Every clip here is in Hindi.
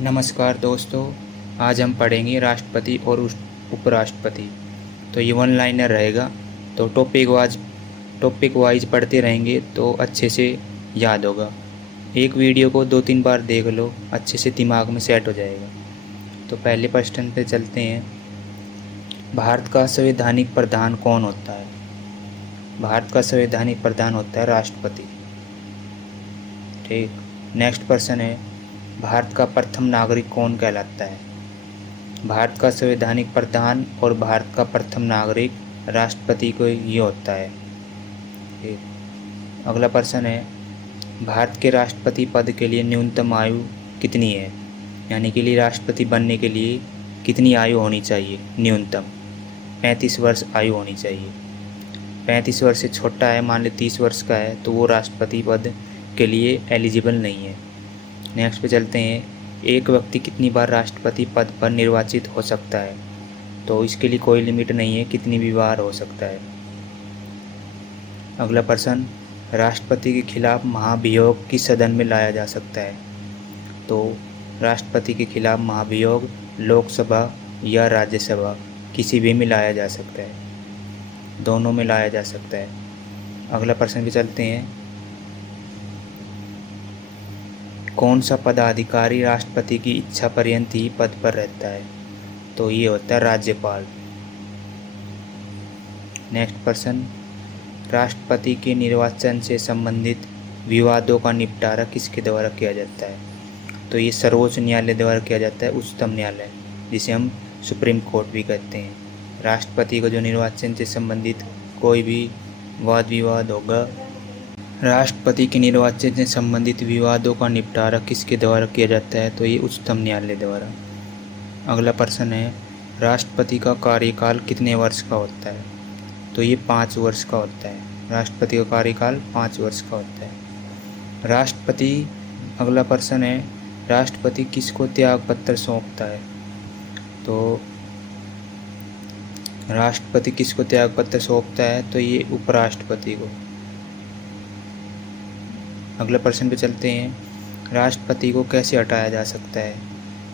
नमस्कार दोस्तों, आज हम पढ़ेंगे राष्ट्रपति और उपराष्ट्रपति। तो ये वन लाइनर रहेगा। तो टॉपिक वाइज पढ़ते रहेंगे तो अच्छे से याद होगा। एक वीडियो को 2-3 बार देख लो, अच्छे से दिमाग में सेट हो जाएगा। तो पहले प्रश्न पे चलते हैं। भारत का संवैधानिक प्रधान कौन होता है? भारत का संवैधानिक प्रधान होता है राष्ट्रपति। ठीक। नेक्स्ट प्रश्न है, भारत का प्रथम नागरिक कौन कहलाता है? भारत का संवैधानिक प्रधान और भारत का प्रथम नागरिक राष्ट्रपति को ये होता है। ठीक। अगला प्रश्न है, भारत के राष्ट्रपति पद के लिए न्यूनतम आयु कितनी है? यानी कि लिए राष्ट्रपति बनने के लिए कितनी आयु होनी चाहिए? न्यूनतम 35 वर्ष आयु होनी चाहिए। 35 वर्ष से छोटा है, मान लो 30 वर्ष का है, तो वो राष्ट्रपति पद के लिए एलिजिबल नहीं है। नेक्स्ट पे चलते हैं, एक व्यक्ति कितनी बार राष्ट्रपति पद पर निर्वाचित हो सकता है? तो इसके लिए कोई लिमिट नहीं है, कितनी भी बार हो सकता है। अगला प्रश्न, राष्ट्रपति के खिलाफ महाभियोग किस सदन में लाया जा सकता है? तो राष्ट्रपति के खिलाफ महाभियोग लोकसभा या राज्यसभा किसी भी में लाया जा सकता है, दोनों में लाया जा सकता है। अगला प्रश्न पे चलते हैं, कौन सा पदाधिकारी राष्ट्रपति की इच्छा पर्यंत ही पद पर रहता है? तो ये होता है राज्यपाल। नेक्स्ट प्रश्न, राष्ट्रपति के निर्वाचन से संबंधित विवादों का निपटारा किसके द्वारा किया जाता है? तो ये सर्वोच्च न्यायालय द्वारा किया जाता है, उच्चतम न्यायालय, जिसे हम सुप्रीम कोर्ट भी कहते हैं। राष्ट्रपति को जो निर्वाचन से संबंधित कोई भी वाद विवाद होगा, राष्ट्रपति के निर्वाचन से संबंधित विवादों का निपटारा किसके द्वारा किया जाता है? तो ये उच्चतम न्यायालय द्वारा। अगला प्रश्न है, राष्ट्रपति का कार्यकाल कितने वर्ष का होता है? तो ये 5 वर्ष का होता है। राष्ट्रपति का कार्यकाल 5 वर्ष का होता है। अगला प्रश्न है, राष्ट्रपति किसको त्याग पत्र सौंपता है? तो राष्ट्रपति किसको त्याग पत्र सौंपता है? तो ये उपराष्ट्रपति को। अगले प्रश्न पे चलते हैं, राष्ट्रपति को कैसे हटाया जा सकता है?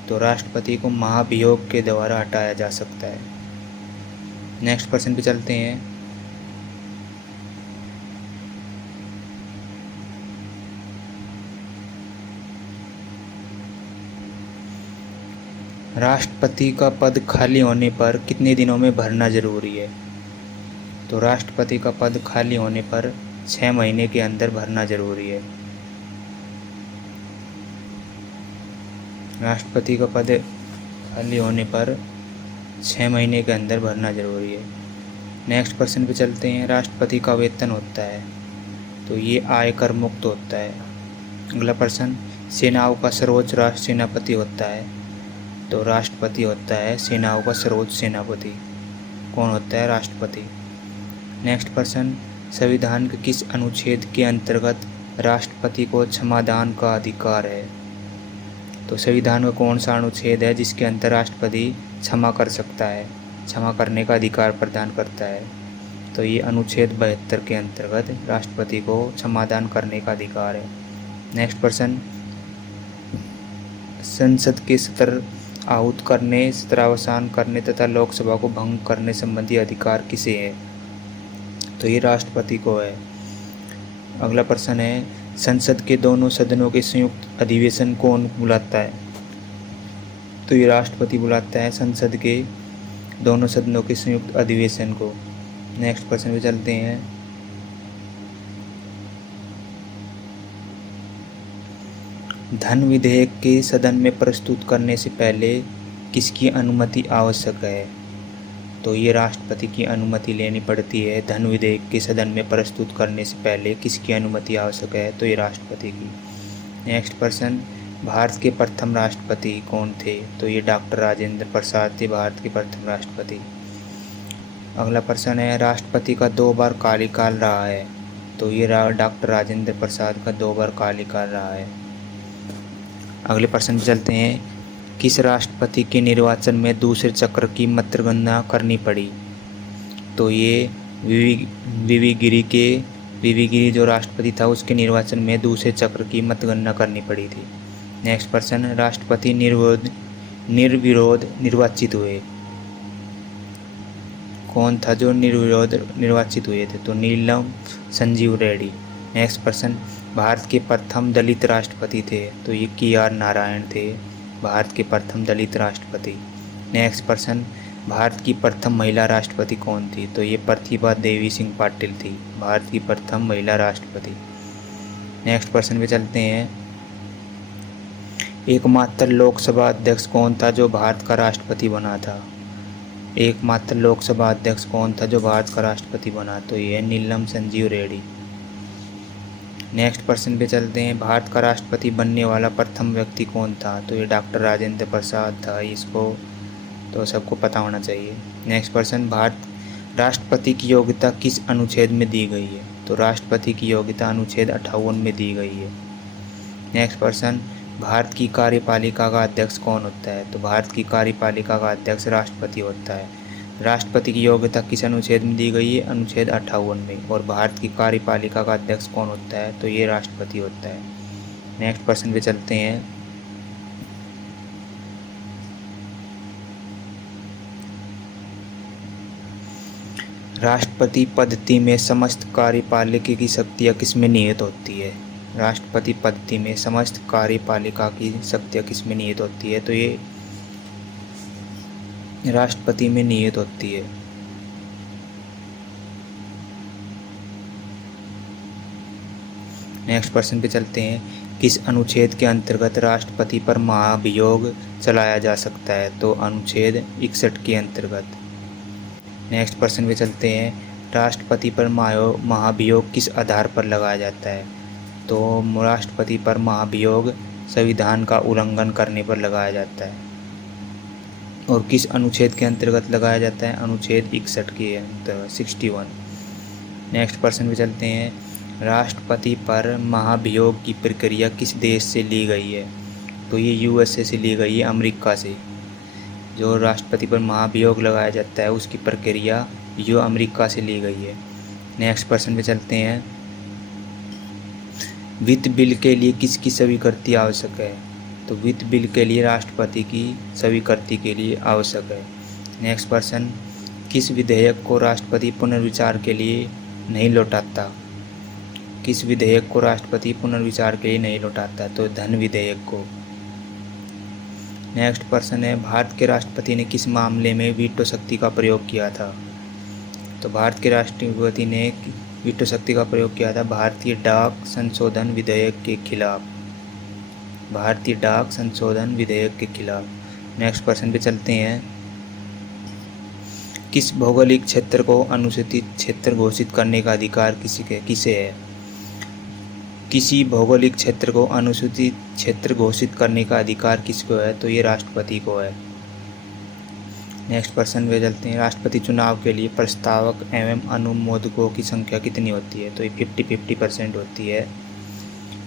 तो राष्ट्रपति को महाभियोग के द्वारा हटाया जा सकता है। नेक्स्ट प्रश्न पे चलते हैं, राष्ट्रपति का पद खाली होने पर कितने दिनों में भरना जरूरी है? तो राष्ट्रपति का पद खाली होने पर 6 महीने के अंदर भरना जरूरी है। राष्ट्रपति का पद खाली होने पर 6 महीने के अंदर भरना जरूरी है। नेक्स्ट प्रश्न पे चलते हैं, राष्ट्रपति का वेतन होता है, तो ये आयकर मुक्त होता है। अगला प्रश्न, सेनाओं का सर्वोच्च राष्ट्र सेनापति होता है, तो राष्ट्रपति होता है सेनाओं का सर्वोच्च सेनापति। कौन होता है? राष्ट्रपति। नेक्स्ट प्रश्न, संविधान के किस अनुच्छेद के अंतर्गत राष्ट्रपति को क्षमादान का अधिकार है? तो संविधान का कौन सा अनुच्छेद है जिसके अंतर राष्ट्रपति क्षमा कर सकता है, क्षमा करने का अधिकार प्रदान करता है? तो ये अनुच्छेद 72 के अंतर्गत राष्ट्रपति को क्षमादान करने का अधिकार है। नेक्स्ट प्रश्न, संसद के सत्र आहूत करने, सत्रावसान करने तथा लोकसभा को भंग करने संबंधी अधिकार किसे है? तो ये राष्ट्रपति को है। अगला प्रश्न है, संसद के दोनों सदनों के संयुक्त अधिवेशन कौन बुलाता है? तो ये राष्ट्रपति बुलाता है संसद के दोनों सदनों के संयुक्त अधिवेशन को। नेक्स्ट प्रश्न पे चलते हैं, धन विधेयक के सदन में प्रस्तुत करने से पहले किसकी अनुमति आवश्यक है? तो ये राष्ट्रपति की अनुमति लेनी पड़ती है। धन विधेयक के सदन में प्रस्तुत करने से पहले किसकी अनुमति आवश्यक है? तो ये राष्ट्रपति की। नेक्स्ट प्रश्न, भारत के प्रथम राष्ट्रपति कौन थे? तो ये डॉक्टर राजेंद्र प्रसाद थे भारत के प्रथम राष्ट्रपति। अगला प्रश्न है, राष्ट्रपति का 2 बार कार्यकाल रहा है, तो ये डॉक्टर राजेंद्र प्रसाद का 2 बार कार्यकाल रहा है। अगले प्रश्न चलते हैं, किस राष्ट्रपति के निर्वाचन में दूसरे चक्र की मतगणना करनी पड़ी? तो ये वीवी गिरी जो राष्ट्रपति था, उसके निर्वाचन में दूसरे चक्र की मतगणना करनी पड़ी थी। नेक्स्ट पर्सन, राष्ट्रपति निर्विरोध निर्वाचित हुए। कौन था जो निर्विरोध निर्वाचित हुए थे? तो नीलम संजीव रेड्डी। नेक्स्ट पर्सन, भारत के प्रथम दलित राष्ट्रपति थे। तो ये KR नारायण थे, भारत के प्रथम दलित राष्ट्रपति। नेक्स्ट पर्सन, भारत की प्रथम महिला राष्ट्रपति कौन थी? तो ये प्रतिभा देवी सिंह पाटिल थी, भारत की प्रथम महिला राष्ट्रपति। नेक्स्ट पर्सन पे चलते हैं, एकमात्र लोकसभा अध्यक्ष कौन था जो भारत का राष्ट्रपति बना था? एकमात्र लोकसभा अध्यक्ष कौन था जो भारत का राष्ट्रपति बना? तो ये नीलम संजीव रेड्डी। नेक्स्ट पर्सन पे चलते हैं, भारत का राष्ट्रपति बनने वाला प्रथम व्यक्ति कौन था? तो ये डॉक्टर राजेंद्र प्रसाद था, इसको तो सबको पता होना चाहिए। नेक्स्ट पर्सन, भारत राष्ट्रपति की योग्यता किस अनुच्छेद में दी गई है? तो राष्ट्रपति की योग्यता अनुच्छेद 58 में दी गई है। नेक्स्ट पर्सन, भारत की कार्यपालिका का अध्यक्ष कौन होता है? तो भारत की कार्यपालिका का अध्यक्ष राष्ट्रपति होता है। राष्ट्रपति की योग्यता किस अनुच्छेद में दी गई है? अनुच्छेद 58 में। और भारत की कार्यपालिका का अध्यक्ष कौन होता है? तो ये राष्ट्रपति होता है। नेक्स्ट पर्सन पे चलते हैं, राष्ट्रपति पद्धति में समस्त कार्यपालिका की शक्तियाँ किसमें निहित होती है? राष्ट्रपति पद्धति में समस्त कार्यपालिका की शक्तियाँ किसमें निहित होती है? तो ये राष्ट्रपति में निहित होती है। नेक्स्ट पर्सन पे चलते हैं, किस अनुच्छेद के अंतर्गत राष्ट्रपति पर महाभियोग चलाया जा सकता है? तो अनुच्छेद 61 के अंतर्गत। नेक्स्ट पर्सन पे चलते हैं, राष्ट्रपति पर महाभियोग किस आधार पर लगाया जाता है? तो राष्ट्रपति पर महाभियोग संविधान का उल्लंघन करने पर लगाया जाता है। और किस अनुच्छेद के अंतर्गत लगाया जाता है? अनुच्छेद 61 के अंतर्गत, 61। नेक्स्ट पर्सन पे चलते हैं, राष्ट्रपति पर महाभियोग की प्रक्रिया किस देश से ली गई है? तो ये USA से ली गई है, अमेरिका से। जो राष्ट्रपति पर महाभियोग लगाया जाता है उसकी प्रक्रिया जो अमेरिका से ली गई है। नेक्स्ट पर्सन पे चलते हैं, वित्त बिल के लिए किसकी स्वीकृति आवश्यक है? तो वित्त बिल के लिए राष्ट्रपति की स्वीकृति के लिए आवश्यक है। नेक्स्ट पर्सन, किस विधेयक को राष्ट्रपति पुनर्विचार के लिए नहीं लौटाता? किस विधेयक को राष्ट्रपति पुनर्विचार के लिए नहीं लौटाता? तो धन विधेयक को। नेक्स्ट पर्सन है, भारत के राष्ट्रपति ने किस मामले में वीटो शक्ति का प्रयोग किया था? तो भारत के राष्ट्रपति ने वीटो शक्ति का प्रयोग किया था भारतीय डाक संशोधन विधेयक के खिलाफ। भारतीय डाक संशोधन विधेयक के खिलाफ। नेक्स्ट पर्सन पे चलते हैं, किस भौगोलिक क्षेत्र को अनुसूचित क्षेत्र घोषित करने का अधिकार किसे है? किसी भौगोलिक क्षेत्र को अनुसूचित क्षेत्र घोषित करने का अधिकार किसको है? तो ये राष्ट्रपति को है। नेक्स्ट पर्सन पे चलते हैं, राष्ट्रपति चुनाव के लिए प्रस्तावक एवं अनुमोदकों की संख्या कितनी होती है? तो ये 50-50% होती है,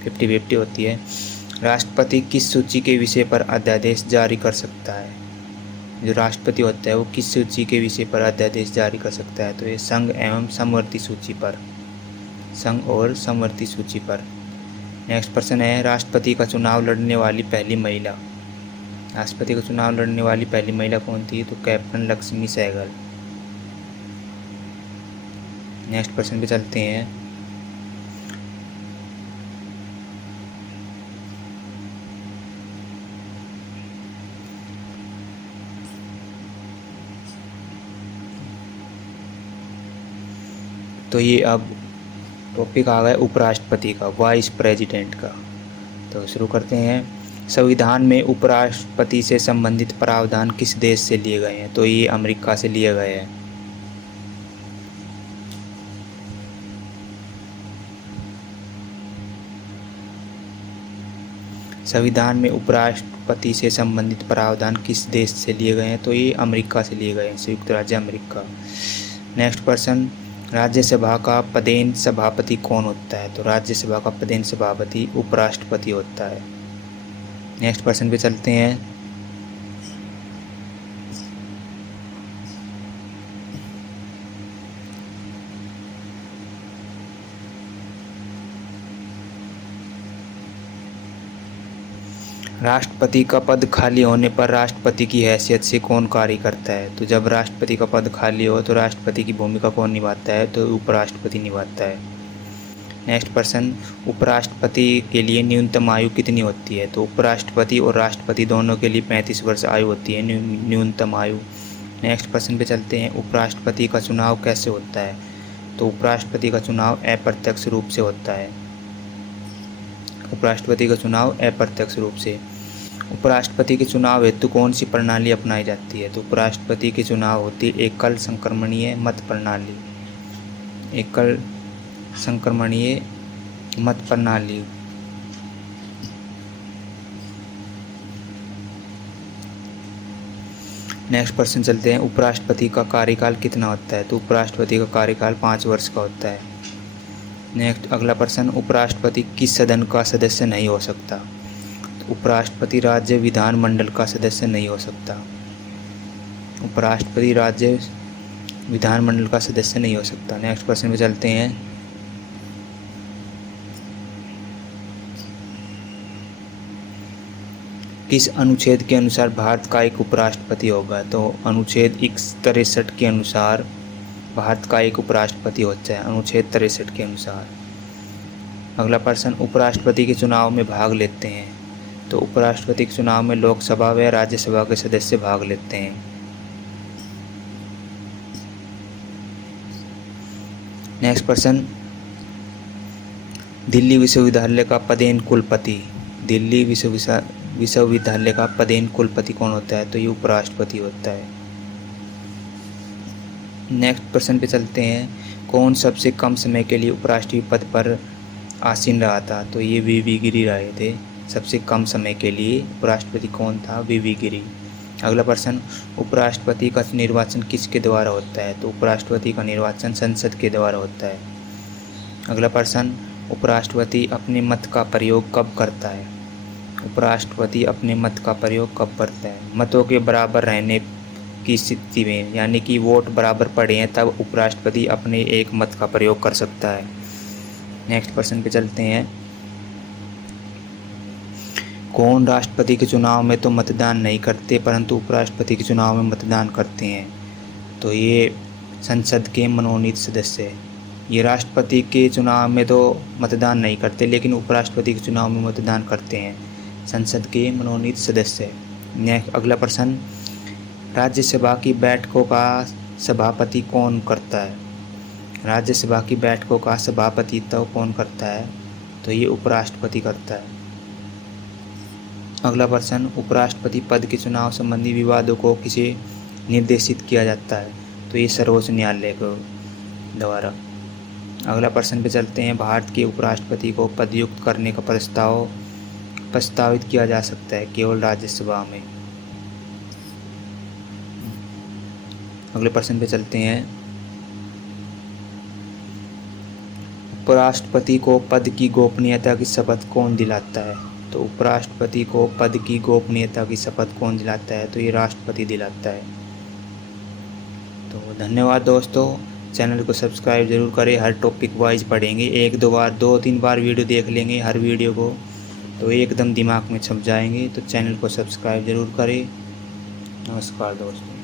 50-50 होती है। राष्ट्रपति किस सूची के विषय पर अध्यादेश जारी कर सकता है? जो राष्ट्रपति होता है वो किस सूची के विषय पर अध्यादेश जारी कर सकता है? तो ये संघ एवं समवर्ती सूची पर, संघ और समवर्ती सूची पर। नेक्स्ट पर्सन है, राष्ट्रपति का चुनाव लड़ने वाली पहली महिला। राष्ट्रपति का चुनाव लड़ने वाली पहली महिला कौन थी? तो captain Lakshmi Sahgal. Next person पे चलते हैं, तो ये अब टॉपिक आ गया उपराष्ट्रपति का, वाइस प्रेसिडेंट का। तो शुरू करते हैं, संविधान में उपराष्ट्रपति से संबंधित प्रावधान किस देश से लिए गए हैं? तो ये अमेरिका से लिए गए हैं। संविधान में उपराष्ट्रपति से संबंधित प्रावधान किस देश से लिए गए हैं? तो ये अमेरिका से लिए गए हैं, संयुक्त राज्य अमेरिका। नेक्स्ट पर्सन, राज्यसभा का पदेन सभापति कौन होता है? तो राज्यसभा का पदेन सभापति उपराष्ट्रपति होता है। नेक्स्ट पर्सन पे चलते हैं, राष्ट्रपति का पद खाली होने पर राष्ट्रपति की हैसियत से कौन कार्य करता है? तो जब राष्ट्रपति का पद खाली हो तो राष्ट्रपति की भूमिका कौन निभाता है? तो उपराष्ट्रपति निभाता है। नेक्स्ट प्रश्न, उपराष्ट्रपति के लिए न्यूनतम आयु कितनी होती है? तो उपराष्ट्रपति और राष्ट्रपति दोनों के लिए 35 वर्ष आयु होती है न्यूनतम आयु। नेक्स्ट प्रश्न पे चलते हैं, उपराष्ट्रपति का चुनाव कैसे होता है? तो उपराष्ट्रपति का चुनाव अप्रत्यक्ष रूप से होता है। उपराष्ट्रपति का चुनाव अप्रत्यक्ष रूप से। उपराष्ट्रपति के चुनाव हेतु कौन सी प्रणाली अपनाई जाती है? तो उपराष्ट्रपति के चुनाव होती है एकल संक्रमणीय मत प्रणाली। एकल संक्रमणीय मत प्रणाली। नेक्स्ट प्रश्न चलते हैं, उपराष्ट्रपति का कार्यकाल कितना होता है? तो उपराष्ट्रपति का कार्यकाल 5 वर्ष का होता है। नेक्स्ट अगला प्रश्न, उपराष्ट्रपति किस सदन का सदस्य नहीं हो सकता? तो उपराष्ट्रपति राज्य विधानमंडल का सदस्य नहीं हो सकता। उपराष्ट्रपति राज्य विधानमंडल का सदस्य नहीं हो सकता। नेक्स्ट प्रश्न पे चलते हैं, किस अनुच्छेद के अनुसार भारत का एक उपराष्ट्रपति होगा? तो अनुच्छेद 63 के अनुसार भारत का एक उपराष्ट्रपति होता है, अनुच्छेद 63 के अनुसार। अगला प्रश्न, उपराष्ट्रपति के चुनाव में भाग लेते हैं? तो उपराष्ट्रपति के चुनाव में लोकसभा व राज्यसभा के सदस्य भाग लेते हैं। नेक्स्ट प्रश्न, दिल्ली विश्वविद्यालय का पदेन कुलपति, दिल्ली विश्वविद्यालय का पदेन कुलपति कौन होता है? तो ये उपराष्ट्रपति होता है। नेक्स्ट प्रश्न पे चलते हैं, कौन सबसे कम समय के लिए उपराष्ट्रपति पद पर आसीन रहा था? तो ये वीवी गिरी रहे थे सबसे कम समय के लिए। उपराष्ट्रपति कौन था? वीवी गिरी। अगला प्रश्न, उपराष्ट्रपति का निर्वाचन किसके द्वारा होता है? तो उपराष्ट्रपति का निर्वाचन संसद के द्वारा होता है। अगला प्रश्न, उपराष्ट्रपति अपने मत का प्रयोग कब करता है? उपराष्ट्रपति अपने मत का प्रयोग कब करता है? मतों के बराबर रहने की स्थिति में, यानी कि वोट बराबर पड़े हैं तब उपराष्ट्रपति अपने एक मत का प्रयोग कर सकता है। नेक्स्ट प्रश्न पे चलते हैं, कौन राष्ट्रपति के चुनाव में तो मतदान नहीं करते परंतु उपराष्ट्रपति के चुनाव में मतदान करते हैं? तो ये संसद के मनोनीत सदस्य। ये राष्ट्रपति के चुनाव में तो मतदान नहीं करते लेकिन उपराष्ट्रपति के चुनाव में मतदान करते हैं, संसद के मनोनीत सदस्य। नेक्स्ट अगला प्रश्न, राज्यसभा की बैठकों का सभापति कौन करता है? राज्यसभा की बैठकों का सभापतित्व कौन करता है? तो ये उपराष्ट्रपति करता है। अगला प्रश्न, उपराष्ट्रपति पद के चुनाव संबंधी विवादों को किसे निर्देशित किया जाता है? तो ये सर्वोच्च न्यायालय को द्वारा। अगला प्रश्न पे चलते हैं, भारत के उपराष्ट्रपति को पदयुक्त करने का प्रस्तावित किया जा सकता है केवल राज्यसभा में। अगले प्रश्न पे चलते हैं, उपराष्ट्रपति को पद की गोपनीयता की शपथ कौन दिलाता है? तो उपराष्ट्रपति को पद की गोपनीयता की शपथ कौन दिलाता है? तो ये राष्ट्रपति दिलाता है। तो धन्यवाद दोस्तों, चैनल को सब्सक्राइब जरूर करें। हर टॉपिक वाइज पढ़ेंगे, 1-2 बार वीडियो देख लेंगे हर वीडियो को तो एकदम दिमाग में छप जाएंगे। तो चैनल को सब्सक्राइब जरूर करें। नमस्कार दोस्तों।